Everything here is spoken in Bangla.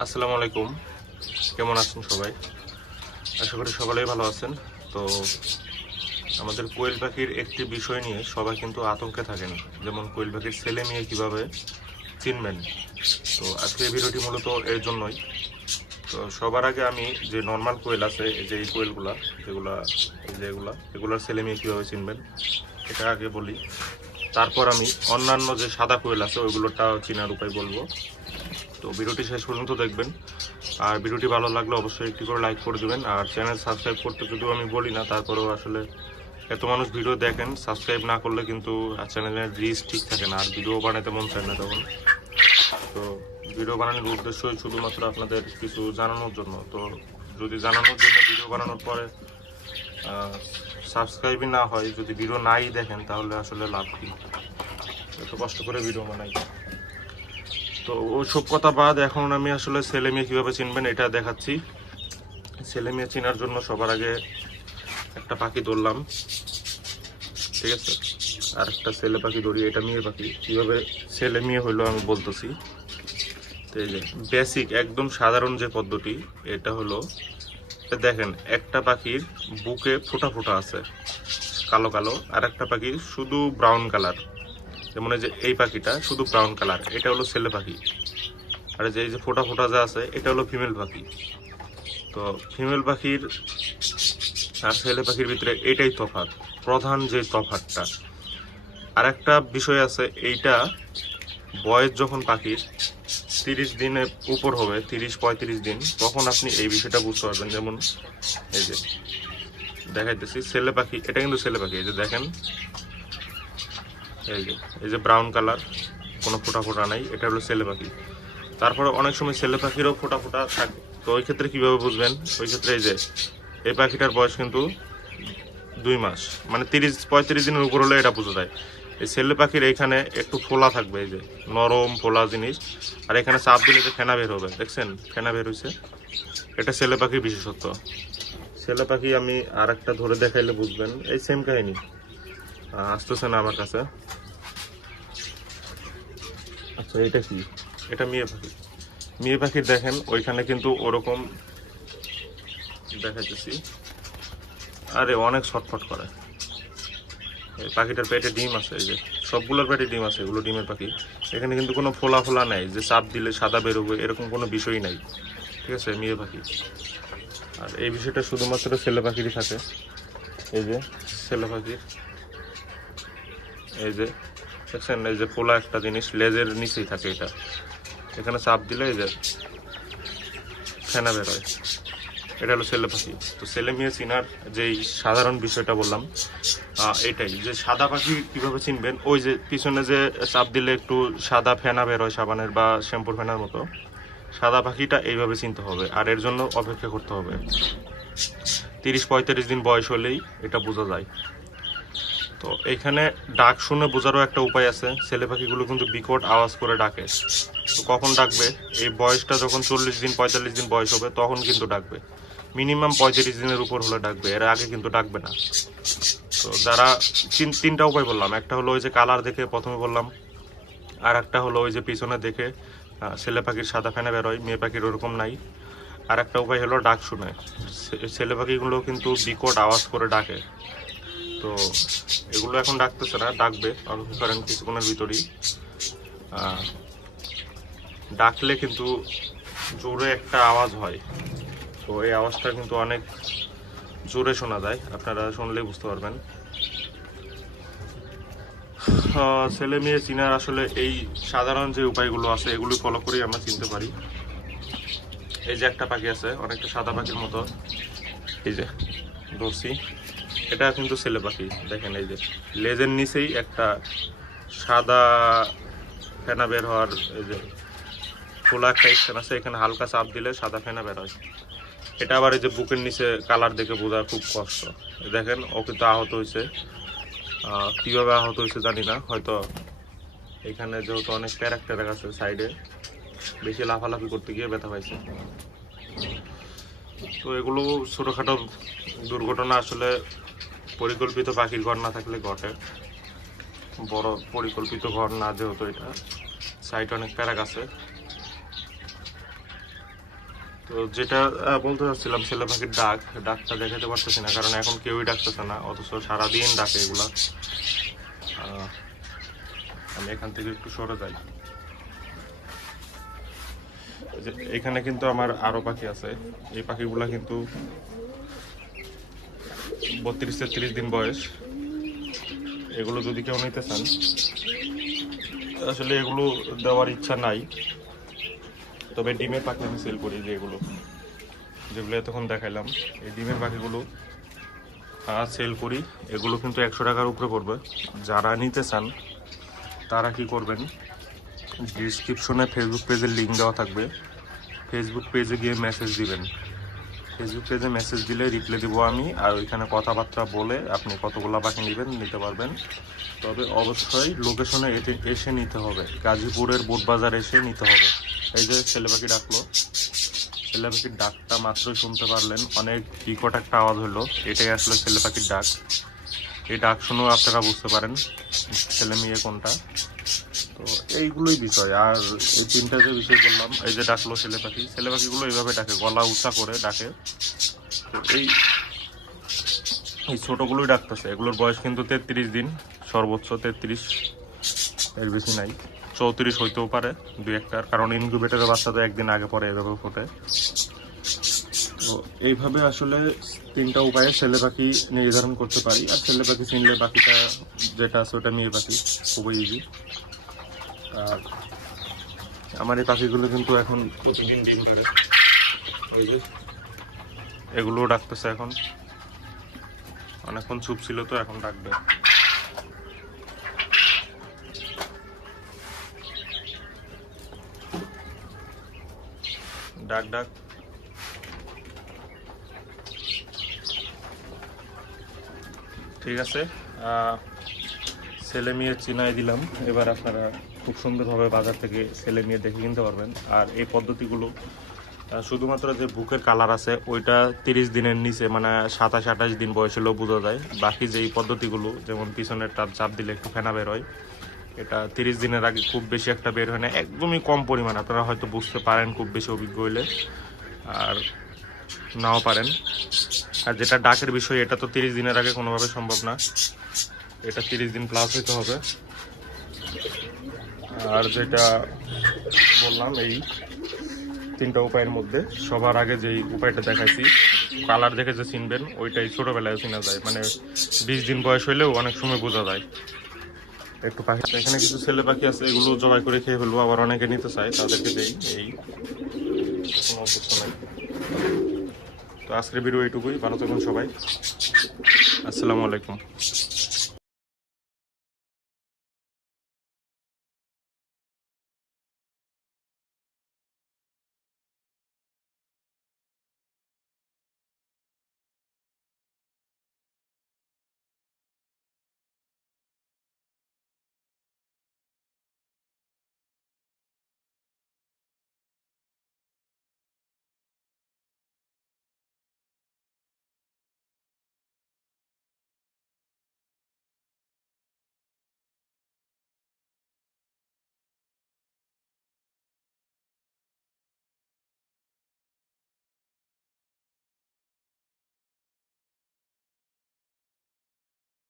আসসালামু আলাইকুম, কেমন আছেন সবাই? আশা করি সকলেই ভালো আছেন। তো আমাদের কোয়েল পাখির একটি বিষয় নিয়ে সবাই কিন্তু আতঙ্কে থাকেন, যেমন কোয়েল পাখির ছেলে মেয়ে কীভাবে চিনবেন। তো আজকে এই ভিডিওটি মূলত এর জন্যই। তো সবার আগে আমি যে নর্মাল কোয়েল আছে, এই যে এই কোয়েলগুলা এগুলোর ছেলে মেয়ে কীভাবে চিনবেন এটা আগে বলি। তারপর আমি অন্যান্য যে সাদা কোয়েল আছে ওইগুলোটা চেনার উপায় বলবো। তো ভিডিওটি শেষ পর্যন্ত দেখবেন। আর ভিডিওটি ভালো লাগলে অবশ্যই একটি করে লাইক করে দেবেন। আর চ্যানেল সাবস্ক্রাইব করতে যদিও আমি বলি না, তারপরেও আসলে এত মানুষ ভিডিও দেখেন, সাবস্ক্রাইব না করলে কিন্তু চ্যানেলের রিচ ঠিক থাকে না, আর ভিডিও বানাতে মন চায় না তখন। তো ভিডিও বানানোর উদ্দেশ্যই শুধুমাত্র আপনাদের কিছু জানানোর জন্য। তো যদি জানানোর জন্য ভিডিও বানানোর পরে সাবস্ক্রাইবই না হয়, যদি ভিডিও নাই দেখেন, তাহলে আসলে লাভ কি? এত কষ্ট করে ভিডিও বানাই। তো ওইসব কথা বাদ, এখন আমি আসলে ছেলে মেয়ে কীভাবে চিনবেন এটা দেখাচ্ছি। ছেলে মেয়ে চেনার জন্য সবার আগে একটা পাখি ধরলাম, ঠিক আছে? আর একটা ছেলে পাখি ধরি, এটা মেয়ে পাখি। কীভাবে ছেলে মেয়ে হইলো আমি বলতেছি। তো এই যে বেসিক একদম সাধারণ যে পদ্ধতি, এটা হলো দেখেন, একটা পাখির বুকে ফোঁটা ফোঁটা আছে কালো কালো, আর একটা পাখি শুধু ব্রাউন কালার। যেমন এই যে এই পাখিটা শুধু ব্রাউন কালার, এটা হলো ছেলে পাখি। আর এই যে ফোঁটা ফোঁটা যা আছে এটা হলো ফিমেল পাখি। তো ফিমেল পাখির আর ছেলে পাখির ভিতরে এটাই তফাৎ, প্রধান যে তফাৎটা। আর একটা বিষয় আছে, এইটা বয়স যখন পাখির 30 দিনের উপর হবে, 30-35 দিন, তখন আপনি এই বিষয়টা বুঝতে পারবেন। যেমন এই যে দেখাইতেছি ছেলে পাখি, এটা কিন্তু ছেলে পাখি। এই যে দেখেন, এই যে ব্রাউন কালার, কোনো ফোঁটা ফোঁটা নাই, এটা হলো ছেলে পাখি। তারপরে অনেক সময় ছেলে পাখিরও ফোঁটা ফোঁটা থাকে। তো ওই ক্ষেত্রে কীভাবে বুঝবেন? ওই ক্ষেত্রে এই যে এই পাখিটার বয়স কিন্তু 2 মাস, মানে 30-35 দিনের উপর হলে এটা বোঝা যায়। এই ছেলে পাখির এইখানে একটু ফোলা থাকবে, এই যে নরম ফোলা জিনিস, আর এখানে চাপ দিলে যে ফেনা বের হবে, দেখছেন ফেনা বের হয়েছে, এটা ছেলে পাখির বিশেষত্ব। ছেলে পাখি আমি আর একটা ধরে দেখাইলে বুঝবেন। এই সেম কাহিনী, আসতেছে না আমার কাছে। আচ্ছা, এটা কি? এটা মেয়ে পাখি। মেয়ে পাখির দেখেন ওইখানে কিন্তু ওরকম দেখাইতেছি, আরে অনেক ছটফট করে। এই পাখিটার পেটে ডিম আছে, এই যে সবগুলোর পেটে ডিম আছে, এগুলো ডিমের পাখি। এখানে কিন্তু কোনো ফোলা ফোলা নাই যে চাপ দিলে সাদা বেরোবে, এরকম কোনো বিষয়ই নাই, ঠিক আছে? মেয়ে পাখি। আর এই বিষয়টা শুধুমাত্র ছেলে পাখিরই থাকে। এই যে ছেলে পাখির, এই যে দেখছেন, এই যে ফোলা একটা জিনিস লেজের নিচেই থাকে, এটা এখানে চাপ দিলে এই যে ফেনা বেরোয়, এটা হলো ছেলে পাখি। তো ছেলে মেয়ে চিনার যেই সাধারণ বিষয়টা বললাম, এটাই যে সাদা পাখি কিভাবে চিনবেন, ওই যে পিছনে যে চাপ দিলে একটু সাদা ফেনা বেরোয় সাবানের বা শ্যাম্পুর ফেনার মতো, সাদা পাখিটা এইভাবে চিনতে হবে। আর এর জন্য অপেক্ষা করতে হবে, 30-35 দিন বয়স হলেই এটা বোঝা যায়। তো এইখানে ডাক শুনে বোঝারও একটা উপায় আছে। ছেলে পাখিগুলো কিন্তু বিকট আওয়াজ করে ডাকে। তো কখন ডাকবে? এই বয়সটা যখন 40-45 দিন বয়স হবে তখন কিন্তু ডাকবে। মিনিমাম 35 দিনের উপর হলে ডাকবে, এর আগে কিন্তু ডাকবে না। তো যারা তিনটা উপায় বললাম, একটা হলো ওই যে কালার দেখে প্রথমে বললাম, আর একটা হলো ওই যে পিছনে দেখে ছেলে পাখির সাদা ফেনা বেরোয়, মেয়ে পাখির ওরকম নাই। আর একটা উপায় হলো ডাক শুনে। ছেলে পাখিগুলো কিন্তু বিকট আওয়াজ করে ডাকে। তো এগুলো এখন ডাকতেছে না, ডাকবে অপেক্ষা করেন কিছুক্ষণের ভিতরেই। ডাকলে কিন্তু জোরে একটা আওয়াজ হয়, তো এই আওয়াজটা কিন্তু অনেক জোরে শোনা যায়, আপনারা শুনলেই বুঝতে পারবেন। ছেলে মেয়ে চিনার আসলে এই সাধারণ যে উপায়গুলো আছে এগুলো ফলো করেই আমরা চিনতে পারি। এই যে একটা পাখি আছে অনেকটা সাদা পাখির মতো, এই যে ধরছি, এটা কিন্তু ছেলে পাখি। দেখেন এই যে লেজের নিচেই একটা সাদা ফেনা বের হওয়ার, এই যে খোলা একটা স্থান আছে, এখানে হালকা চাপ দিলে সাদা ফেনা বের হয়। এটা আবার এই যে বুকের নিচে কালার দেখে বোঝা খুব কষ্ট। দেখেন ও কিন্তু আহত হয়েছে, কীভাবে আহত হয়েছে জানি না, হয়তো এখানে যেহেতু অনেক ক্যারেক্টার আছে সাইডে, বেশি লাফালাফি করতে গিয়ে ব্যথা পাইছে। তো এগুলো ছোটোখাটো দুর্ঘটনা আসলে পরিকল্পিত পাখির ঘর না থাকলে ঘটে, বড় পরিকল্পিত ঘর না যেহেতু, এটা সাইড অনেক প্যারাক আছে। তো যেটা বলতে চাচ্ছিলাম, ছেলে পাখির ডাকটা দেখাতে পারতেছি না, কারণ এখন কেউই ডাকতেছে না, অথচ সারাদিন ডাকে এগুলা। আমি এখান থেকে একটু সরে যাই। এখানে কিন্তু আমার আরো পাখি আছে। এই পাখিগুলা কিন্তু 32-33 দিন বয়স। এগুলো যদি কেউ নিতে চান, আসলে এগুলো দেওয়ার ইচ্ছা নাই, তবে ডিমের পাখি আমি সেল করি। যেগুলো এতক্ষণ দেখাইলাম, এই ডিমের পাখিগুলো সেল করি। এগুলো কিন্তু 100 টাকার উপরে পড়বে। যারা নিতে চান তারা কি করবেন, ডিসক্রিপশনে ফেসবুক পেজের লিঙ্ক দেওয়া থাকবে, ফেসবুক পেজে গিয়ে মেসেজ দিবেন। ফেসবুক পেজে মেসেজ দিলে রিপ্লাই দিব আমি, আর ওইখানে কথাবার্তা বলে আপনি কতগুলো পাখি নেবেন নিতে পারবেন। তবে অবশ্যই লোকেশনে এসে নিতে হবে, গাজীপুরের বোটবাজার এসে নিতে হবে। এই যে ছেলে পাখি ডাকলো, ছেলে পাখির ডাকটা মাত্রই শুনতে পারলেন, অনেক বিকট একটা আওয়াজ হলো, এটাই আসলে ছেলে পাখির ডাক। এই ডাক শুনেও আপনারা বুঝতে পারেন ছেলে মেয়ে কোনটা। তো এইগুলোই বিষয়। আর এই তিনটা যে বিষয় বললাম, এই যে ডাকলো ছেলে পাখিগুলো এইভাবে ডাকে, গলা উঁচা করে ডাকে। তো এই ছোটগুলোই ডাকতেছে। এগুলোর বয়স কিন্তু 33 দিন, সর্বোচ্চ 33, এর বেশি নাই। 34 হইতেও পারে দু একটার, কারণ ইনকিউবেটরের বাচ্চা তো একদিন আগে পরে এভাবে ফোটে। তো এইভাবে আসলে তিনটা উপায়ে ছেলে পাখি নির্ধারণ করতে পারি। আর ছেলে পাখি চিনলে বাকিটা যেটা আছে ওটা মেয়ে পাখি, খুবই ইজি। আর আমার এই পাখিগুলো কিন্তু এখন প্রতিদিন ডিম করে। ওই যে এগুলোও ডাকতেছে এখন, অনেকক্ষণ চুপ ছিল তো এখন ডাকবে। ডাক ডাক। ঠিক আছে, ছেলে মেয়ে চিনাই দিলাম। এবার আপনারা খুব সুন্দরভাবে বাজার থেকে ছেলে মেয়ে দেখে কিনতে পারবেন। আর এই পদ্ধতিগুলো শুধুমাত্র যে বুকের কালার আছে ওইটা 30 দিনের নিচে, মানে 27-28 দিন বয়স হলেও বোঝা যায়। বাকি যেই পদ্ধতিগুলো, যেমন পিছনের টাপ চাপ দিলে একটু ফেনা বের হয়, এটা 30 দিনের আগে খুব বেশি একটা বের হয় না, একদমই কম পরিমাণ। আপনারা হয়তো বুঝতে পারেন খুব বেশি অভিজ্ঞ হইলে, আর নাও পারেন। আর যেটা ডাকের বিষয়, এটা তো 30 দিনের আগে কোনোভাবে সম্ভব না, এটা 30 দিন প্লাস হইতে হবে। আর যেটা বললাম, এই তিনটা উপায়ের মধ্যে সবার আগে যেই উপায়টা দেখাইছি, কালার দেখে যে চিনবেন, ওইটাই ছোটবেলায় চিনা যায়, মানে 20 দিন বয়স হইলেও অনেক সময় বোঝা যায়। একটু পাখি, এখানে কিছু ছেলে পাখি আছে, এগুলো জবাই করে খেয়ে ফেলবো, আবার অনেকে নিতে চায় তাদেরকে দেই। এই কোনো অবস্থা নাই। তো আজকের ভিডিও এইটুকুই। ভালো থাকুন সবাই, আসসালামু আলাইকুম।